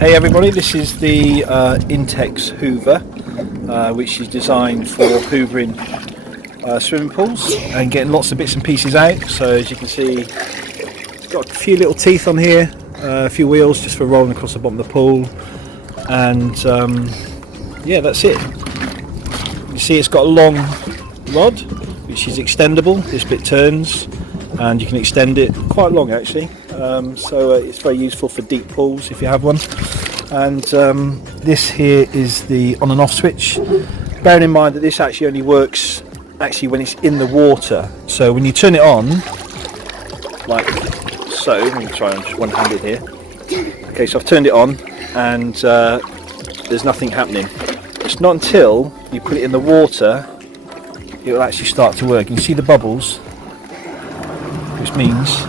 Hey everybody, this is the Intex Hoover, which is designed for hoovering swimming pools and getting lots of bits and pieces out. So as you can see, it's got a few little teeth on here, a few wheels just for rolling across the bottom of the pool, and yeah, that's it. You see it's got a long rod which is extendable. This bit turns and you can extend it quite long actually, so it's very useful for deep pools if you have one. And this here is the on and off switch, bearing in mind that this actually only works when it's in the water. So when you turn it on like so, let me try and just one-handed here. Okay, so I've turned it on and there's nothing happening. It's not until you put it in the water it will actually start to work. You can see the bubbles, which means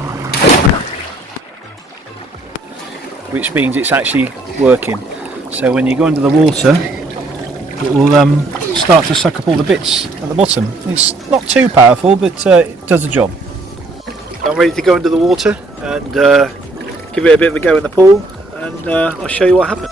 it's actually working. So when you go under the water, it will start to suck up all the bits at the bottom. It's not too powerful, but it does the job. I'm ready to go under the water and give it a bit of a go in the pool, and I'll show you what happens.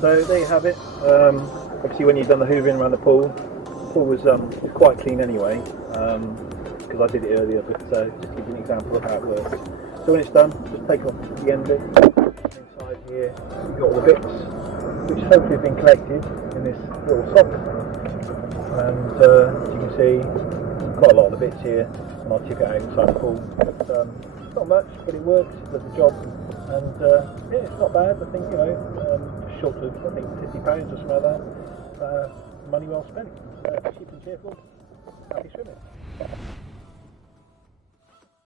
So there you have it. Obviously when you've done the hoovering around the pool was quite clean anyway, because I did it earlier, but just to give you an example of how it works. So when it's done, just take off the end bit. Inside here you've got all the bits, which hopefully have been collected in this little sock. And as you can see, quite a lot of the bits here, and I'll tip it out inside the pool. But it's not much, but it works, it does the job. And yeah, it's not bad. I think, you know, short of I think £50 or something like that. Money well spent. Cheap and cheerful. Happy swimming.